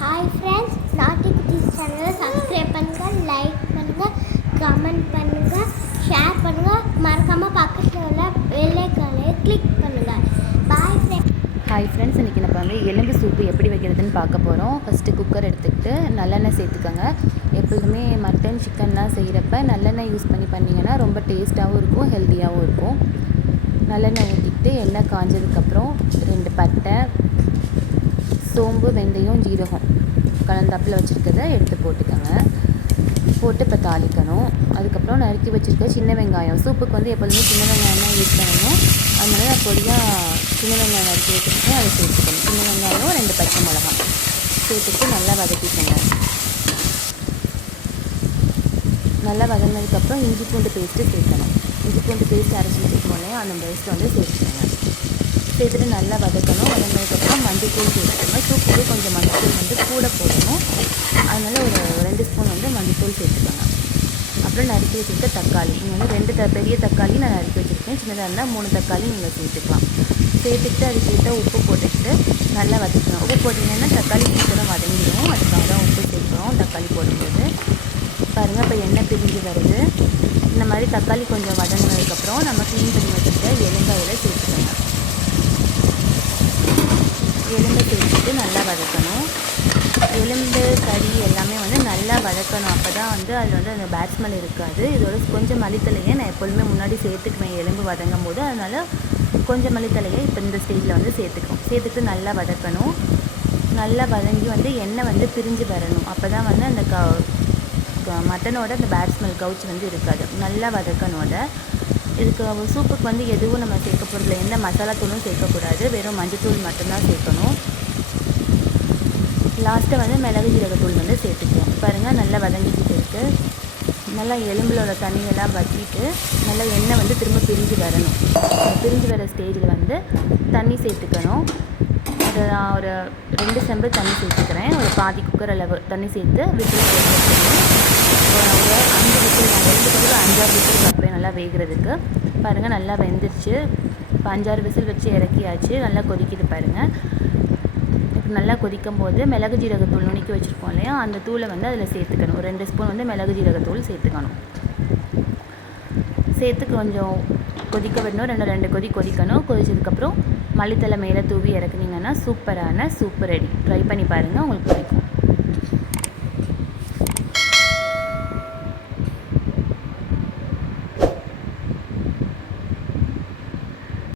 Hi friends நாட்டி குட்டீஸ் சேனலை சப்ஸ்கிரைப் பண்ணுங்கள் லைக் பண்ணுங்கள் கமெண்ட் பண்ணுங்கள் ஷேர் பண்ணுங்கள் மறக்காமல் பக்கத்தில் உள்ள வெள்ளைக்காலையை கிளிக் பண்ணுங்கள் பாய் ஃப்ரெண்ட்ஸ் ஹாய் ஃப்ரெண்ட்ஸ் இன்றைக்கி நம்ம வந்து எலும்பு சூப்பு எப்படி வைக்கிறதுன்னு பார்க்க போகிறோம் ஃபஸ்ட்டு குக்கர் எடுத்துக்கிட்டு நல்லெண்ணெய் சேர்த்துக்கோங்க. எப்போதுமே மட்டன் சிக்கன்லாம் செய்கிறப்ப நல்லெண்ணெய் யூஸ் பண்ணி பண்ணிங்கன்னா ரொம்ப டேஸ்ட்டாகவும் இருக்கும் ஹெல்த்தியாகவும் இருக்கும். நல்லெண்ணெய் ஊற்றிக்கிட்டு எண்ணெய் காஞ்சதுக்கப்புறம் ரெண்டு பட்டை சோம்பு வெந்தயம் ஜீரகம் கலந்தாப்பில் வச்சுருக்கத எடுத்து போட்டுக்கோங்க. போட்டு இப்போ தாளிக்கணும். அதுக்கப்புறம் நறுக்கி வச்சுருக்க சின்ன வெங்காயம். சூப்புக்கு வந்து எப்பொழுதுமே சின்ன வெங்காயம் தான் யூஸ் பண்ணணும். அதனால நான் பொடியாக சின்ன வெங்காயம் நறுக்கி வச்சுருக்கேன். அதை சேர்த்துக்கணும். சின்ன வெங்காயம் ரெண்டு பச்சை மிளகாய். சேர்த்துட்டு நல்லா வதக்கிக்கோங்க. நல்லா வதங்கினதுக்கப்புறம் இஞ்சி பூண்டு பேஸ்ட்டு சேர்க்கணும். இஞ்சி பூண்டு பேஸ்ட் அரைச்சி வச்சுருக்கோம் அந்த பேஸ்ட்டை வந்து சேர்த்துக்கோங்க. சேர்த்துட்டு நல்லா வதக்கணும். வதங்கினதுக்கப்புறம் மஞ்சத்தூள் சேர்த்துக்கணும். சூப்புக்கு கொஞ்சம் மஞ்சத்தூள் வந்து கூட போடணும். அதனால் ஒரு ரெண்டு ஸ்பூன் வந்து மஞ்சத்தூள் சேர்த்துக்கோங்க. அப்புறம் நறுக்கி வச்சுருக்க தக்காளி. நீங்கள் வந்து ரெண்டு த பெரிய தக்காளி நான் நறுக்கி வச்சுருக்கேன். சின்னதாக இருந்தால் மூணு தக்காளி நீங்கள் சேர்த்துக்கலாம். சேர்த்துக்கிட்டு அதுக்கேற்ற உப்பு போட்டுக்கிட்டு நல்லா வதக்கணும். உப்பு போட்டிங்கன்னா தக்காளி சீக்கிரம் வதங்கிடும். அதுக்காக தான் உப்பு சேர்க்குறோம் தக்காளி போடும்போது. பாருங்கள் இப்போ எண்ணெய் பிரிஞ்சு வருது. இந்த மாதிரி தக்காளி கொஞ்சம் வதங்கினதுக்கப்புறம் நம்ம க்ளீன் பண்ணி வச்சுருக்க எலுங்காயில் சேர்த்துக்கணும் எலும்பு சேர்த்துட்டு நல்லா வதக்கணும். எலும்பு கறி எல்லாமே வந்து நல்லா வதக்கணும். அப்போ தான் வந்து அதில் வந்து அந்த பேட் ஸ்மெல் இருக்காது. இதோட கொஞ்சம் மளித்தலையே நான் எப்பொழுதுமே முன்னாடி சேர்த்துக்குவேன். எலும்பு வதங்கும் போது அதனால் கொஞ்சம் மளித்தலையே இப்போ இந்த ஸ்டேஜில் வந்து சேர்த்துக்கணும் சேர்த்துட்டு நல்லா வதக்கணும். நல்லா வதங்கி வந்து எண்ணெய் வந்து பிரிஞ்சு வரணும். அப்போ தான் வந்து அந்த க மட்டனோட அந்த பேட் ஸ்மெல் வந்து இருக்காது. நல்லா வதக்கணும் அதை. இதுக்கு சூப்புக்கு வந்து எதுவும் நம்ம சேர்க்க போகிறதில்ல எந்த மசாலா தூளும் சேர்க்கக்கூடாது வெறும் மஞ்சத்தூள் மட்டும்தான் சேர்க்கணும். லாஸ்ட்டாக வந்து மிளகு ஜீரகத்தூள் வந்து சேர்த்துக்குவோம். பாருங்கள் நல்லா வதங்கிக்கிட்டு இருக்குது நல்லா எலும்பிலோட தண்ணியெல்லாம் வற்றிட்டு நல்லா எண்ணெய் வந்து திரும்ப பிரிஞ்சு வரணும். பிரிஞ்சு வர ஸ்டேஜில் வந்து தண்ணி சேர்த்துக்கணும். அது நான் ஒரு ரெண்டு செம்பு தண்ணி சேர்த்துக்கிறேன். ஒரு பாதி குக்கர் அளவு தண்ணி சேர்த்து விசில் சேர்த்துக்கணும் ஒரு அஞ்சு விசில் ரெண்டு விசில் அஞ்சாறு விசில் வைப்பேன் நல்லா வேகிறதுக்கு. பாருங்கள் நல்லா வெந்துருச்சு. இப்போ அஞ்சாறு விசில் வச்சு இறக்கியாச்சு. நல்லா கொதிக்குது பாருங்கள் இப்போ நல்லா கொதிக்கும் போது மிளகு ஜீரகத்தூள் நுணுக்கி வச்சுருக்கோம் இல்லையா? அந்த தூளை வந்து அதில் சேர்த்துக்கணும். ஒரு ரெண்டு ஸ்பூன் வந்து மிளகு ஜீரகத்தூள் சேர்த்துக்கணும். சேர்த்து கொஞ்சம் கொதிக்க விடணும். ரெண்டு ரெண்டு கொதி கொதிக்கணும். கொதிச்சதுக்கப்புறம் மல்லித்தலை மேலே தூவி இறக்குனீங்கன்னா சூப்பரான சூப்பர் ரெடி ட்ரை பண்ணி பாருங்கள் உங்களுக்கு பிடிக்கும்.